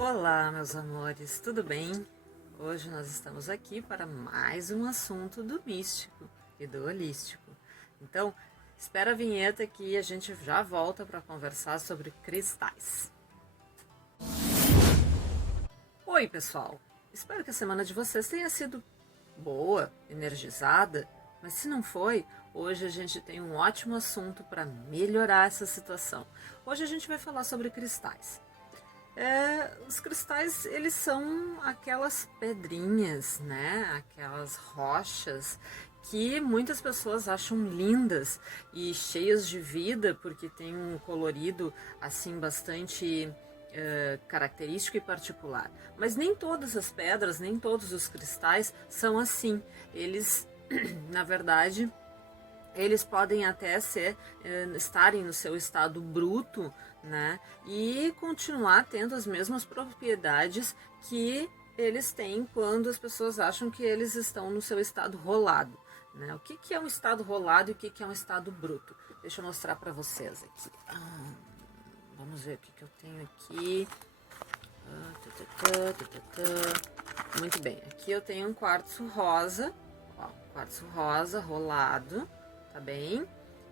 Olá, meus amores, tudo bem? Hoje nós estamos aqui para mais um assunto do místico e do holístico. Então, espera a vinheta que a gente já volta para conversar sobre cristais. Oi, pessoal! Espero que a semana de vocês tenha sido boa, energizada, mas se não foi, hoje a gente tem um ótimo assunto para melhorar essa situação. Hoje a gente vai falar sobre cristais. Os cristais, eles são aquelas pedrinhas, né? Aquelas rochas que muitas pessoas acham lindas e cheias de vida, porque tem um colorido assim bastante característico e particular. Mas nem todas as pedras, nem todos os cristais são assim. Eles, na verdade, eles podem até estarem no seu estado bruto, né? E continuar tendo as mesmas propriedades que eles têm quando as pessoas acham que eles estão no seu estado rolado, né? O que é um estado rolado e o que é um estado bruto? Deixa eu mostrar para vocês aqui. Vamos ver o que eu tenho aqui. Muito bem, aqui eu tenho um quartzo rosa, ó, quartzo rosa rolado, tá bem?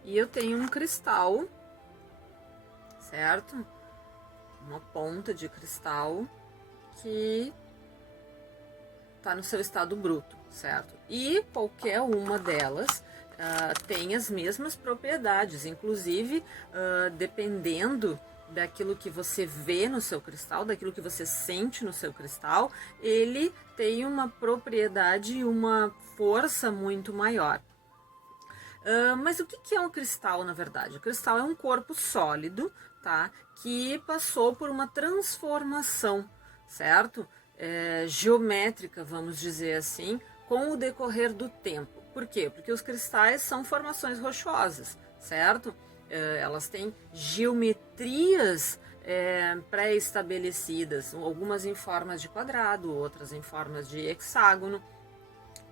E eu tenho um cristal, certo? Uma ponta de cristal que tá no seu estado bruto, certo? E qualquer uma delas tem as mesmas propriedades, inclusive dependendo daquilo que você vê no seu cristal, daquilo que você sente no seu cristal, ele tem uma propriedade e uma força muito maior. Mas o que é um cristal, na verdade? O cristal é um corpo sólido, tá? Que passou por uma transformação, certo? Geométrica, vamos dizer assim, com o decorrer do tempo. Por quê? Porque os cristais são formações rochosas, certo? Elas têm geometrias pré-estabelecidas, algumas em formas de quadrado, outras em formas de hexágono,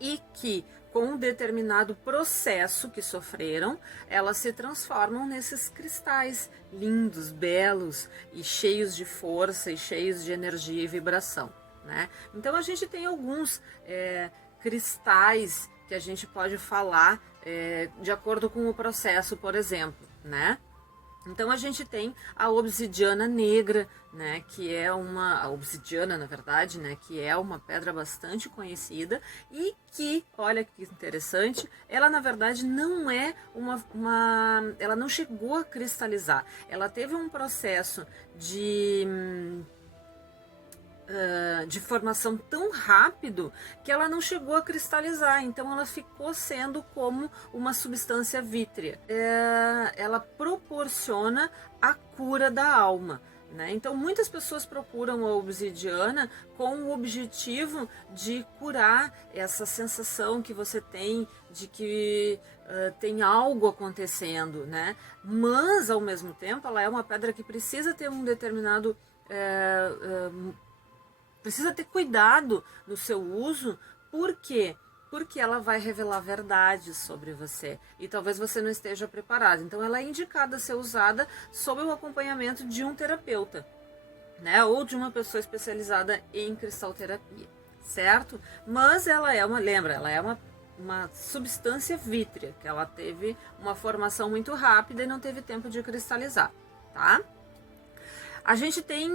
e que com um determinado processo que sofreram, elas se transformam nesses cristais lindos, belos e cheios de força e cheios de energia e vibração, né? Então a gente tem alguns cristais que a gente pode falar de acordo com o processo, por exemplo, né? Então a gente tem a obsidiana negra, né, que é a obsidiana, na verdade, né, que é uma pedra bastante conhecida e que, olha que interessante, ela na verdade não é ela não chegou a cristalizar, ela teve um processo de formação tão rápido que ela não chegou a cristalizar, então ela ficou sendo como uma substância vítrea. Ela proporciona a cura da alma, né? Então muitas pessoas procuram a obsidiana com o objetivo de curar essa sensação que você tem de que tem algo acontecendo, né? Mas ao mesmo tempo ela é uma pedra que precisa ter um determinado precisa ter cuidado no seu uso. Por quê? Porque ela vai revelar verdades sobre você e talvez você não esteja preparado. Então ela é indicada a ser usada sob o acompanhamento de um terapeuta, né? Ou de uma pessoa especializada em cristalterapia, certo? Mas ela é uma substância vítrea, que ela teve uma formação muito rápida e não teve tempo de cristalizar, tá? A gente tem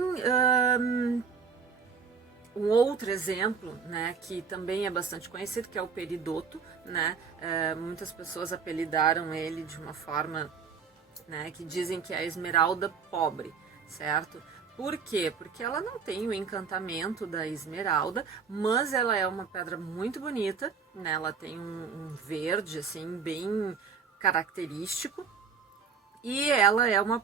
um outro exemplo, né, que também é bastante conhecido, que é o peridoto, né? Muitas pessoas apelidaram ele de uma forma, né, que dizem que é a esmeralda pobre, certo? Por quê? Porque ela não tem o encantamento da esmeralda, mas ela é uma pedra muito bonita, né? Ela tem um verde assim bem característico. E ela é uma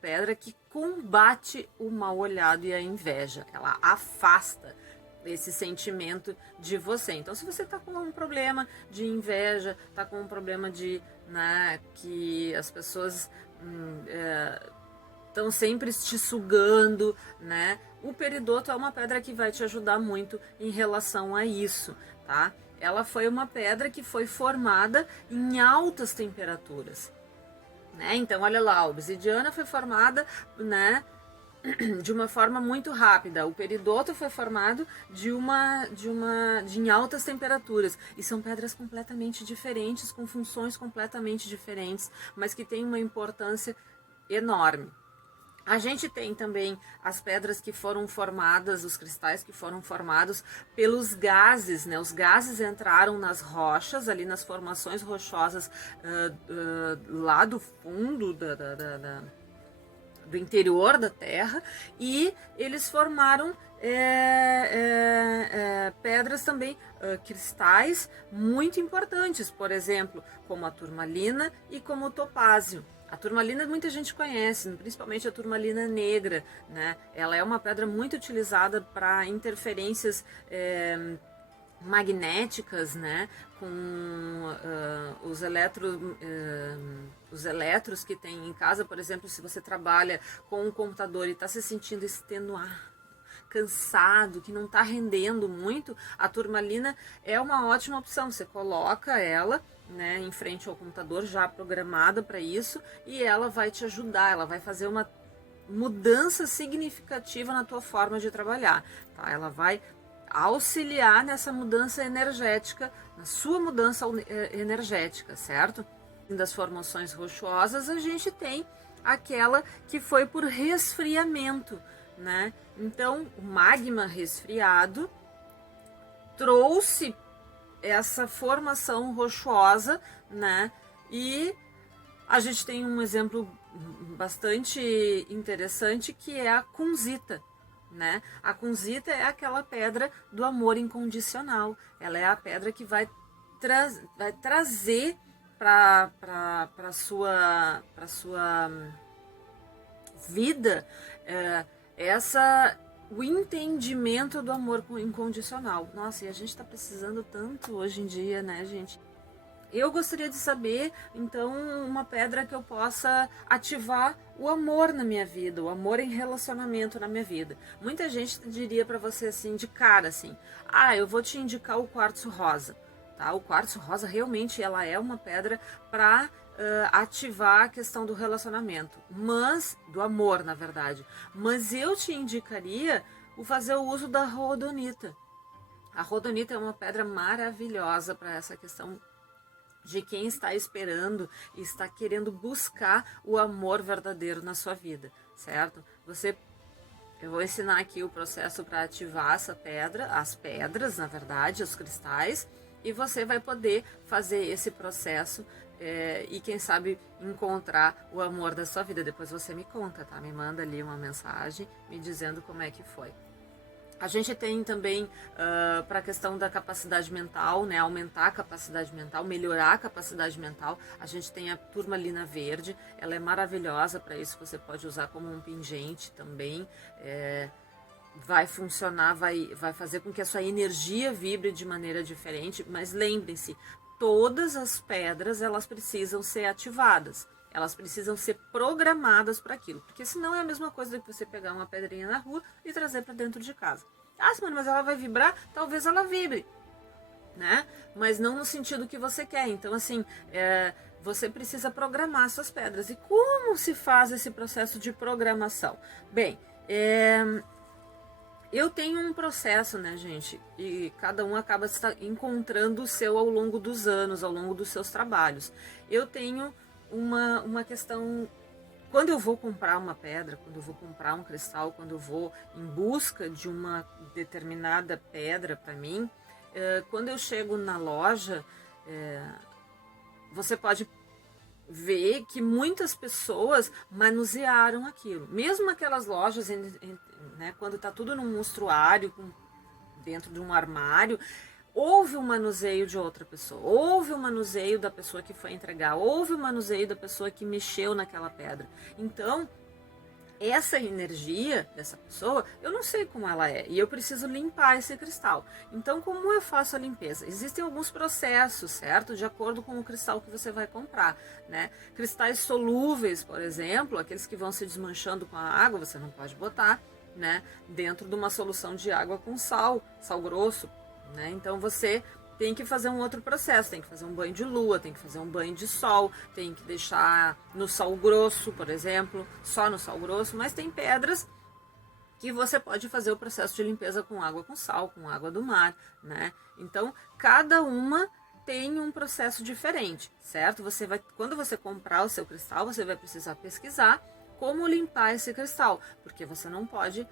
pedra que combate o mal olhado e a inveja. Ela afasta esse sentimento de você. Então, se você está com um problema de inveja, está com um problema de, né, que as pessoas estão sempre te sugando, né? O peridoto é uma pedra que vai te ajudar muito em relação a isso, tá? Ela foi uma pedra que foi formada em altas temperaturas. Né? Então, olha lá, a obsidiana foi formada, né, de uma forma muito rápida. O peridoto foi formado em altas temperaturas, e são pedras completamente diferentes, com funções completamente diferentes, mas que têm uma importância enorme. A gente tem também as pedras que foram formadas, os cristais que foram formados pelos gases, né? Os gases entraram nas rochas, ali nas formações rochosas lá do fundo do interior da Terra, e eles formaram pedras também, cristais muito importantes, por exemplo, como a turmalina e como o topázio. A turmalina muita gente conhece, principalmente a turmalina negra, né? Ela é uma pedra muito utilizada para interferências magnéticas, né? Com os elétrons que tem em casa. Por exemplo, se você trabalha com um computador e está se sentindo extenuado, cansado, que não está rendendo muito, a turmalina é uma ótima opção. Você coloca ela, né, em frente ao computador, já programada para isso, e ela vai te ajudar, ela vai fazer uma mudança significativa na tua forma de trabalhar, tá? Ela vai auxiliar nessa mudança energética, na sua mudança energética, certo? Das formações rochosas, a gente tem aquela que foi por resfriamento, né? Então, o magma resfriado trouxe essa formação rochosa, né? E a gente tem um exemplo bastante interessante, que é a kunzita, né? A kunzita é aquela pedra do amor incondicional. Ela é a pedra que vai trazer para sua vida o entendimento do amor incondicional. Nossa, e a gente está precisando tanto hoje em dia, né, gente? Eu gostaria de saber, então, uma pedra que eu possa ativar o amor na minha vida, o amor em relacionamento na minha vida. Muita gente diria para você assim, de cara, assim, eu vou te indicar o quartzo rosa, tá? O quartzo rosa realmente ela é uma pedra para ativar a questão do relacionamento, do amor, na verdade. Mas eu te indicaria fazer o uso da rhodonita. A rhodonita é uma pedra maravilhosa para essa questão de quem está esperando e está querendo buscar o amor verdadeiro na sua vida, certo? Eu vou ensinar aqui o processo para ativar essa pedra, as pedras, na verdade, os cristais, e você vai poder fazer esse processo e quem sabe encontrar o amor da sua vida. Depois você me conta, tá? Me manda ali uma mensagem me dizendo como é que foi. A gente tem também para a questão da capacidade mental, né? Aumentar a capacidade mental, melhorar a capacidade mental. A gente tem a turmalina verde, ela é maravilhosa para isso. Você pode usar como um pingente também. Vai funcionar, vai fazer com que a sua energia vibre de maneira diferente. Mas lembrem-se, todas as pedras elas precisam ser ativadas. Elas precisam ser programadas para aquilo, porque senão é a mesma coisa do que você pegar uma pedrinha na rua e trazer para dentro de casa. Simone, mas ela vai vibrar? Talvez ela vibre, né? Mas não no sentido que você quer. Então, assim, você precisa programar suas pedras. E como se faz esse processo de programação? Bem, eu tenho um processo, né, gente? E cada um acaba encontrando o seu ao longo dos anos, ao longo dos seus trabalhos. Eu tenho uma questão, quando eu vou comprar uma pedra, quando eu vou comprar um cristal, quando eu vou em busca de uma determinada pedra para mim, quando eu chego na loja, você pode ver que muitas pessoas manusearam aquilo. Mesmo aquelas lojas, né, quando está tudo num mostruário, dentro de um armário, houve um manuseio de outra pessoa, houve um manuseio da pessoa que foi entregar, houve um manuseio da pessoa que mexeu naquela pedra. Então, essa energia dessa pessoa, eu não sei como ela é, e eu preciso limpar esse cristal. Então, como eu faço a limpeza? Existem alguns processos, certo? De acordo com o cristal que você vai comprar, né? Cristais solúveis, por exemplo, aqueles que vão se desmanchando com a água, você não pode botar, né, dentro de uma solução de água com sal grosso, né? Então você tem que fazer um outro processo, tem que fazer um banho de lua, tem que fazer um banho de sol, tem que deixar no sal grosso, por exemplo, só no sal grosso. Mas tem pedras que você pode fazer o processo de limpeza com água com sal, com água do mar, né? Então, cada uma tem um processo diferente, certo? Quando você comprar o seu cristal, você vai precisar pesquisar como limpar esse cristal, porque você não pode,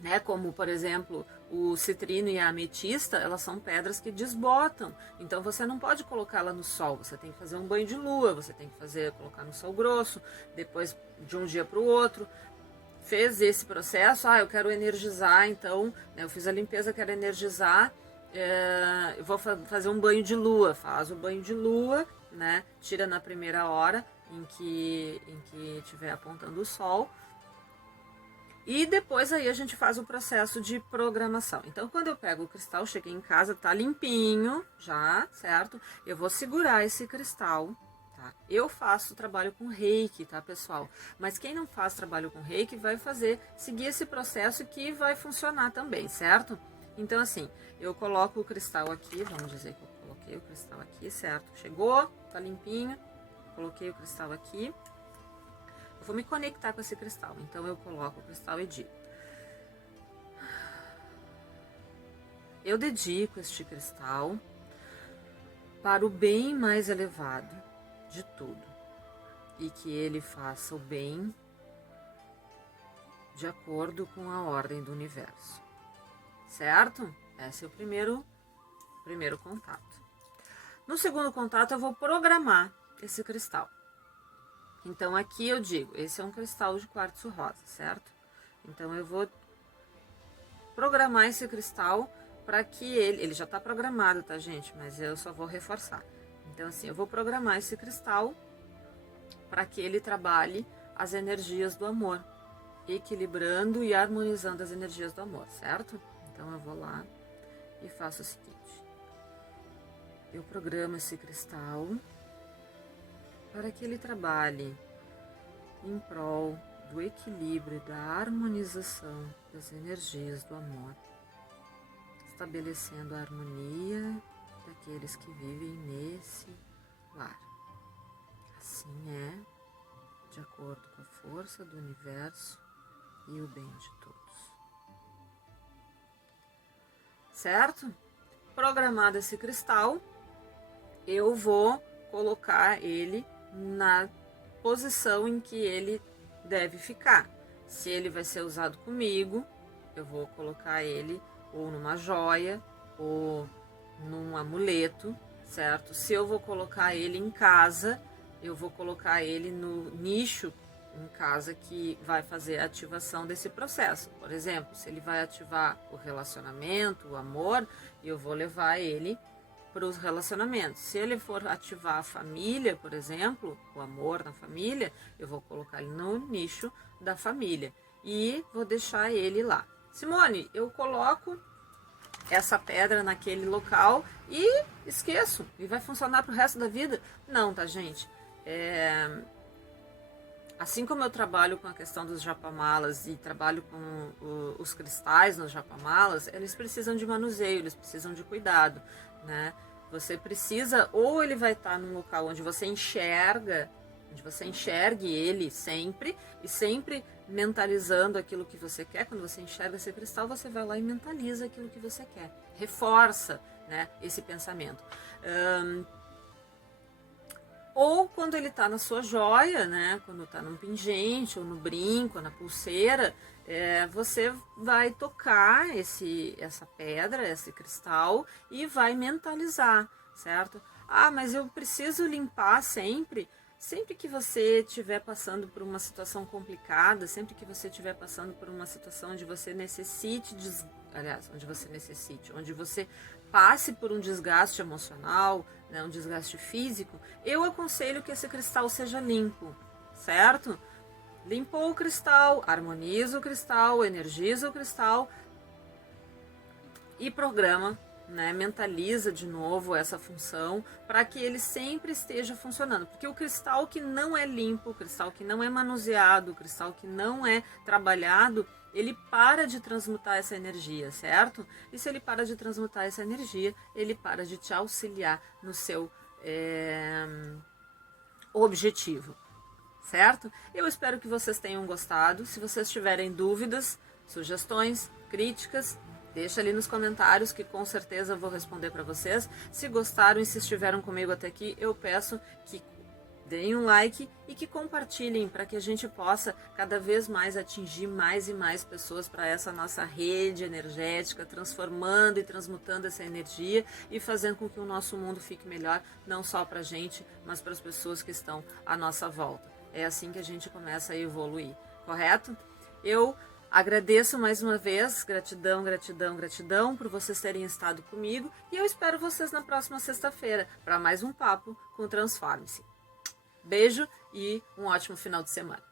né, como por exemplo o citrino e a ametista, elas são pedras que desbotam, então você não pode colocá-la no sol, você tem que fazer um banho de lua, você tem que colocar no sol grosso, depois de um dia para o outro. Fez esse processo, eu quero energizar, então, né, eu fiz a limpeza, quero energizar, eu vou fazer um banho de lua, faz o banho de lua, né, tira na primeira hora em que estiver apontando o sol, e depois aí a gente faz o processo de programação. Então, quando eu pego o cristal, cheguei em casa, tá limpinho já, certo? Eu vou segurar esse cristal. Eu faço trabalho com reiki, tá, pessoal? Mas quem não faz trabalho com reiki vai seguir esse processo que vai funcionar também, certo? Então, assim, eu coloco o cristal aqui, vamos dizer que eu coloquei o cristal aqui, certo? Chegou, tá limpinho, coloquei o cristal aqui. Eu vou me conectar com esse cristal, então eu coloco o cristal e digo: eu dedico este cristal para o bem mais elevado de tudo, e que ele faça o bem de acordo com a ordem do universo, certo? Esse é o primeiro contato. No segundo contato eu vou programar esse cristal. Então aqui eu digo, esse é um cristal de quartzo rosa, certo? Então eu vou programar esse cristal para que ele já está programado, tá, gente? Mas eu só vou reforçar. Então assim, eu vou programar esse cristal para que ele trabalhe as energias do amor, equilibrando e harmonizando as energias do amor, certo? Então eu vou lá e faço o seguinte: eu programo esse cristal para que ele trabalhe em prol do equilíbrio e da harmonização das energias do amor, estabelecendo a harmonia daqueles que vivem nesse lar. Assim é, de acordo com a força do universo e o bem de todos. Certo? Programado esse cristal, eu vou colocar ele na posição em que ele deve ficar. Se ele vai ser usado comigo, eu vou colocar ele ou numa joia ou num amuleto, certo? Se eu vou colocar ele em casa, eu vou colocar ele no nicho em casa que vai fazer a ativação desse processo. Por exemplo, se ele vai ativar o relacionamento, o amor, eu vou levar ele para os relacionamentos. Se ele for ativar a família, por exemplo, o amor na família, eu vou colocar ele no nicho da família e vou deixar ele lá. Simone, eu coloco essa pedra naquele local e esqueço, e vai funcionar para o resto da vida? Não, tá, gente? Assim como eu trabalho com a questão dos japamalas e trabalho com os cristais nos japamalas, eles precisam de manuseio, eles precisam de cuidado, né? Você precisa, ou ele vai estar num local onde você enxergue ele sempre, e sempre mentalizando aquilo que você quer. Quando você enxerga esse cristal, você vai lá e mentaliza aquilo que você quer, reforça, né, esse pensamento. Ou quando ele está na sua joia, né? Quando está num pingente, ou no brinco, ou na pulseira, você vai tocar essa pedra, esse cristal, e vai mentalizar, certo? Ah, mas eu preciso limpar sempre. Sempre que você estiver passando por uma situação complicada, sempre que você estiver passando por uma situação onde você onde você passe por um desgaste emocional, né, um desgaste físico, eu aconselho que esse cristal seja limpo, certo? Limpou o cristal, harmoniza o cristal, energiza o cristal e programa, né, mentaliza de novo essa função para que ele sempre esteja funcionando. Porque o cristal que não é limpo, o cristal que não é manuseado, o cristal que não é trabalhado, ele para de transmutar essa energia, certo? E se ele para de transmutar essa energia, ele para de te auxiliar no seu objetivo. certo? Eu espero que vocês tenham gostado. Se vocês tiverem dúvidas, sugestões, críticas, deixa ali nos comentários que com certeza eu vou responder para vocês. Se gostaram e se estiveram comigo até aqui, eu peço que deem um like e que compartilhem para que a gente possa cada vez mais atingir mais e mais pessoas para essa nossa rede energética, transformando e transmutando essa energia e fazendo com que o nosso mundo fique melhor, não só para a gente, mas para as pessoas que estão à nossa volta. É assim que a gente começa a evoluir, correto? Eu agradeço mais uma vez, gratidão, gratidão, gratidão por vocês terem estado comigo e eu espero vocês na próxima sexta-feira para mais um papo com Transforme-se. Beijo e um ótimo final de semana.